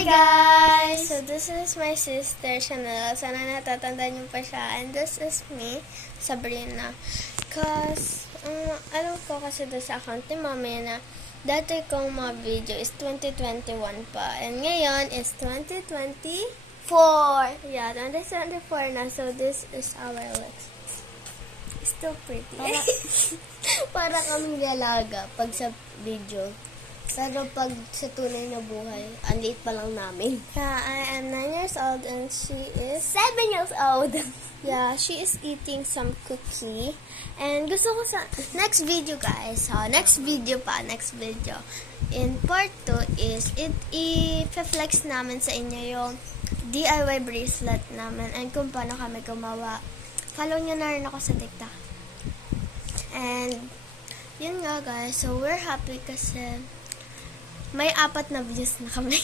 Hi guys! So this is my sister Chanel. Sana natatandaan niyo pa siya. And this is me, Sabrina. Cause, alam ko kasi doon sa account ni Mami na dati kong mga video is 2021 pa. And ngayon is 2024. Yeah, 2024 na. So this is our looks. It's still pretty. Para kaming dalaga pag sa video. Pero pag sa tunay na buhay, ang liit pa lang namin. Yeah, I am 9 years old and she is 7 years old. Yeah, she is eating some cookie. And gusto ko sa next video guys, next video. In part 2 is i-flex namin sa inyo yung DIY bracelet namin and kung paano kami gumawa. Follow nyo na rin ako sa TikTok. And yun nga guys, so we're happy kasi may 4 na views na kami.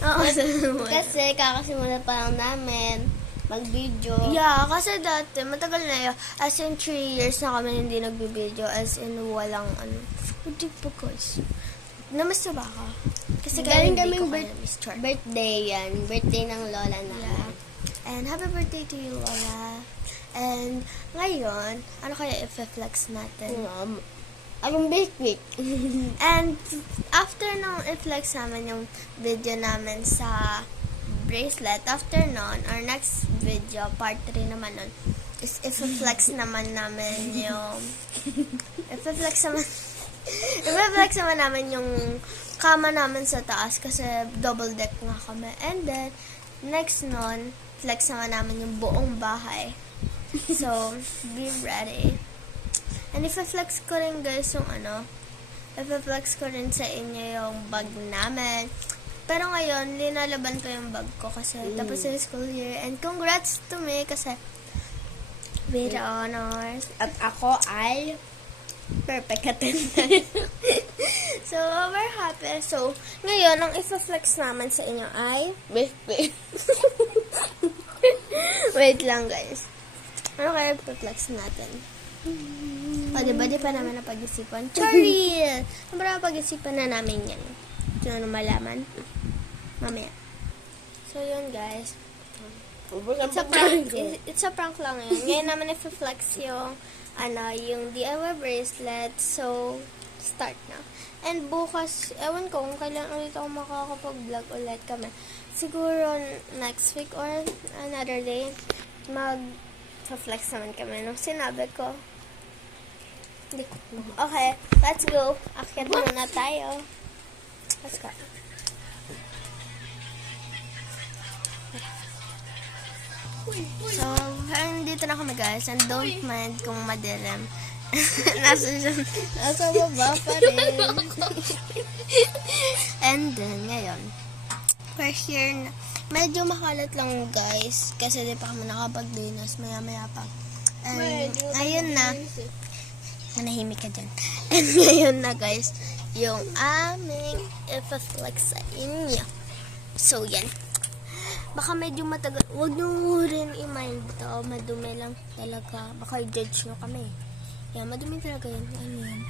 Oo, kasi kakasimula pa lang namin mag-video. Yeah, kasi dati, matagal na yun. As in 3 years na kami hindi nag-video. As in walang Hindi pa guys. Namaste ba ka? Kasi galing kaming birthday yan. Birthday ng lola na. Yeah. And happy birthday to you, Lola. And ngayon, ano kaya i-flex natin? Anong biscuit? And after nung i-flex namin yung video namin sa bracelet, after nun, our next video, part 3 naman nun, is i-flex naman namin yung i-flex naman namin yung kama namin sa taas kasi double deck nga kami. And then, next nun, flex naman namin yung buong bahay. So, be ready. And i-flex ko rin guys yung i-flex ko rin sa inyo yung bag namin. Pero ngayon, linalaban ko yung bag ko kasi tapos yung school year. And congrats to me kasi with honors. At ako ay perfect attendance. So, we're happy. So, ngayon, ang i-flex naman sa inyo ay wait lang guys. Ano kaya i-flex natin? O, diba? Di pa naman napag-isipan. Sorry! Sobrang napag-isipan na namin yan. Sino na malaman? Mamaya. So, yun, guys. It's a prank lang yun. Ngayon naman i-flex yung, yung DIY bracelet. So, start na. And bukas, ewan ko kung kailan ulit ako makakapag-vlog ulit kami. Siguro next week or another day, mag-flex naman kami. Nung sinabi ko, okay, let's go. Akyat muna tayo. Let's go. So, dito na kami guys. And don't mind kung madilim. Nasa baba pa rin. And then, ngayon, we're here na. Medyo makalat lang guys. Kasi di pa kami nakapag-dinas. Maya-maya pa. And, ayun na. Manahimik ka dyan. And ngayon na guys, yung aming i-flex sa inyo. So yan. Baka medyo matagal. Huwag nyo rin i-mind to. Madumi lang talaga. Baka i-judge nyo kami. Yan, madumi talaga yun. Ano yan?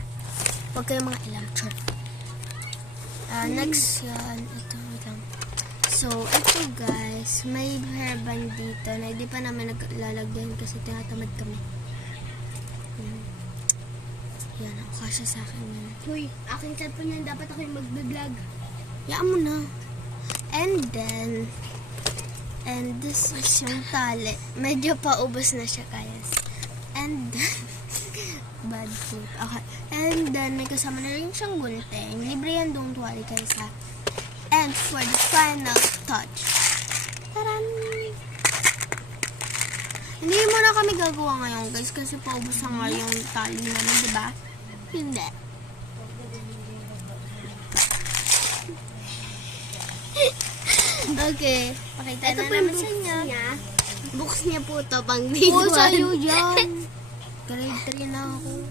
Huwag kayong mga ilang. Chart. Next yan. Ito lang. So, ito guys. May hairband dito na hindi pa namin naglalagyan kasi tinatamad kami. Yan, ako kasya sa akin yan. Uy, aking cellphone yan. Dapat ako yung mag-vlog. Yaan mo na. And then, and this is yung tali. Medyo paubos na siya, guys. And then, bad food. Okay. And then, may kasama na rin siyang gunting. Libre yan doon tuwali, guys, ha. And for the final touch. Taran! Hindi mo na kami gagawa ngayon, guys, kasi paubos na nga yung tali namin, diba? Hindi. Okay. Pakita na naman sa inyo. Bukas niya po ito pang video. Oo, sa'yo yan. Grade 3 na ako.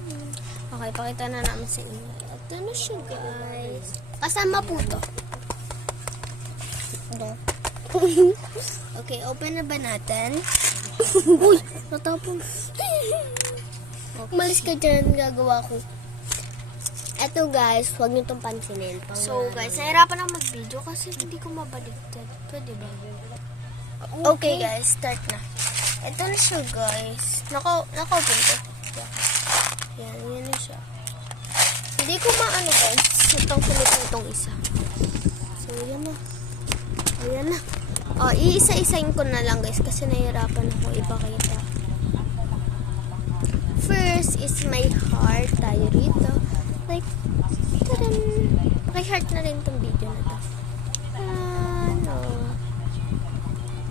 Okay, pakita na naman sa inyo. Ito na siya, guys. Kasama po ito. Okay, open na ba natin? Uy, natapon. Okay. Umalis ka dyan, gagawa ko. Eto guys, huwag nyo itong pansinin. So guys, nahirapan ako mag-video kasi hindi ko mabaligtad. Pwede ba? Okay guys, start na. Ito na siya guys. Naka-open ko. Yan, yan na siya. Hindi ko maano guys. Itong sulit na itong isa. So yan na. Ayan na. Iisa-isain ko na lang guys kasi nahirapan ako ipakita. First is my heart. Tayo rito. Like, taran. Paki-heart na rin itong video na to. Ano.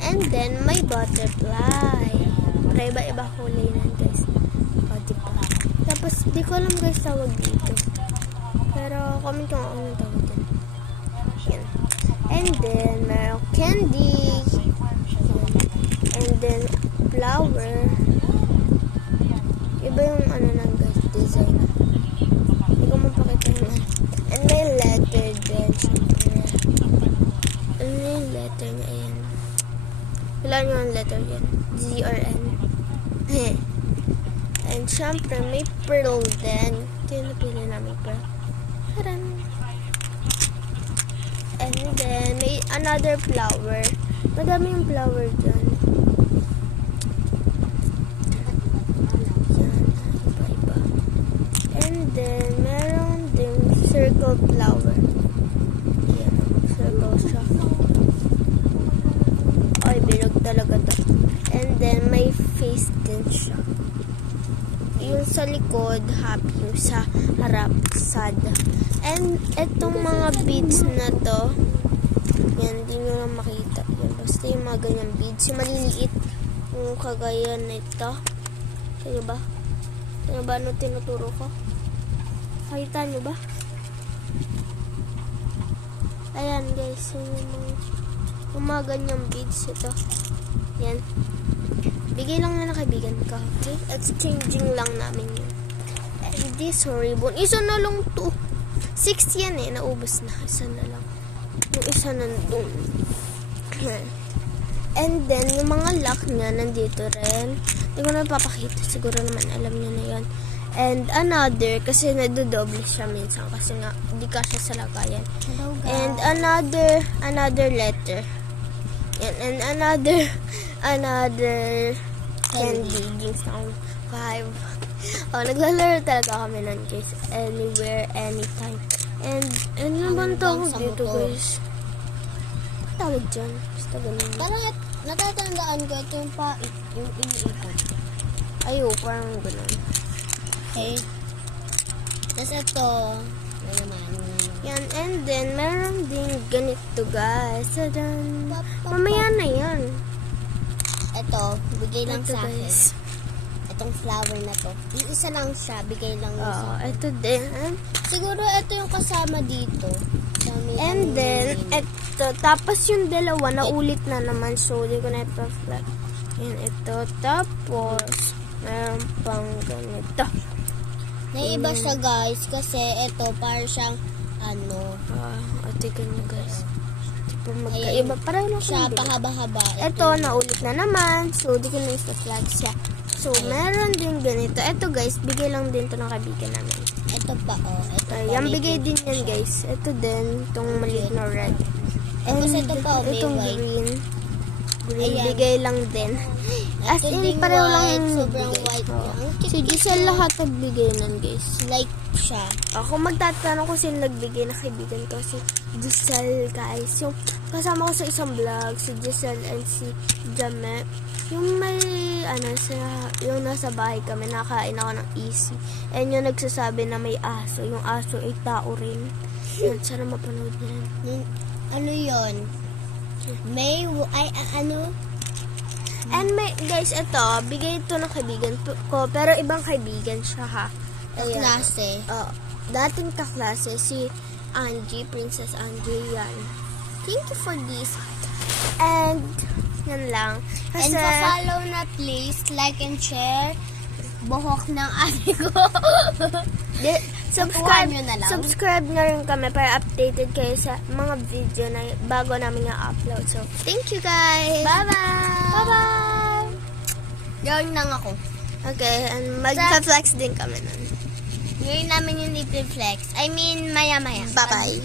And then, my butterfly. Iba-iba kulay na guys. O, diba? Tapos, di ko alam guys tawag dito. Pero, comment kung ano tawag dito. Yan. And then, merong candy. Yan. And then, flower. Iba yung ano lang guys, design. Hindi ko mapakita naman. And may letter din, syempre. Ano yung letter niya? Ayan. Wala nyo ang letter yan. Z or N. And syempre, may pearl din. Ito yung napili namin pearl. Taran! And then, may another flower. Madami yung flower dyan. Yan, iba-iba. And then, meron din circle flower. Yan, circle siya. Ay, bilog talaga to. And then, may face din siya. Yung sa likod, happy. Yung sa harap, sad. And, etong mga beads na to, yan, di nyo lang makita. Yan, basta yung mga ganyan beads. Yung maliliit, yung kagaya nito. Kaya ba? Kaya ba ano tinuturo ko? Nakita nyo ba? Ayan guys, yung mga ganyang beads ito. Yan. Bigay lang na ng kaibigan ka. Okay? Exchanging lang namin yun. And this ribbon, isa na lang to. 6 yan eh, naubos na. Isa na lang. Yung isa nandun. And then, yung mga lock niya nandito rin. Hindi ko na papakita. Siguro naman alam niyo na yan. And another, kasi nadodoble siya minsan. Kasi nga, hindi kasya sa lagayan. And another letter. Yan, and another candy. Jinx na 5. Naglalaro talaga kami nun guys. Anywhere, anytime. And ano bang tawag dito guys? Tawag dyan. Basta ganun. Parang natatandaan ko ito yung iniikot. Ayo, parang ganun. Okay. Tapos ito, ano naman. Yan, and then meron din ganito guys. Tadan. Mamaya na yan. Ito, bigay lang Ito sa akin. guys. Itong flower na to. Yung isa lang siya, bigay lang yun sa akin. Ito din. Siguro ito yung kasama dito. And then, ito. Tapos yung dalawa, naulit na naman. So, di ko na ipa-flag. Yan, ito. Tapos, meron pang ganito. Naiiba siya guys, kasi ito, para siyang, atigan nyo guys. Tipo magkaiba. Parang lang siya, pahaba-haba. Ito, naulit na naman. So, di ko na ipa-flag siya. So, meron din ganito. Ito guys, bigay lang din to ng kaibigan namin. Ito pa, Ito pa, Yan, may bigay din picture yan siya. guys. Ito din, itong maliit na red. And Tapos ito pa, may itong white. green. Ayan. Bigay lang din. As Ito in, ding pareho lang white, yung sobrang bigay. white Oo. niya. Ang Si cute Giselle lahat nagbigay nun guys. like siya. Ako magtatanong ko sino nagbigay na kaibigan ko. Si Giselle guys. Yung kasama ko sa isang vlog, si Giselle and si Jamet. Yung may, yung nasa bahay kami, nakain ako ng easy. And yung nagsasabi na may aso. Yung aso ay tao rin. Yan, sana mapanood na yan. Ano yon? May, And may, guys, ito, bigay ito ng kaibigan ko, pero ibang kaibigan siya ha. Ayan. klase. Dating kaklase, si Angie, Princess Angie, yan. Thank you for this. And, yan lang. And pa-follow na please, like and share. Buhok ng ate ko. Subscribe nyo na lang. Subscribe na rin kami para updated kayo sa mga video na bago namin i-upload. So, thank you guys. Bye-bye! Bye-bye! Gawin lang ako. Okay, and mag-flex din kami nun. Ngayon namin yung i-flex. I mean, maya-maya. Bye-bye.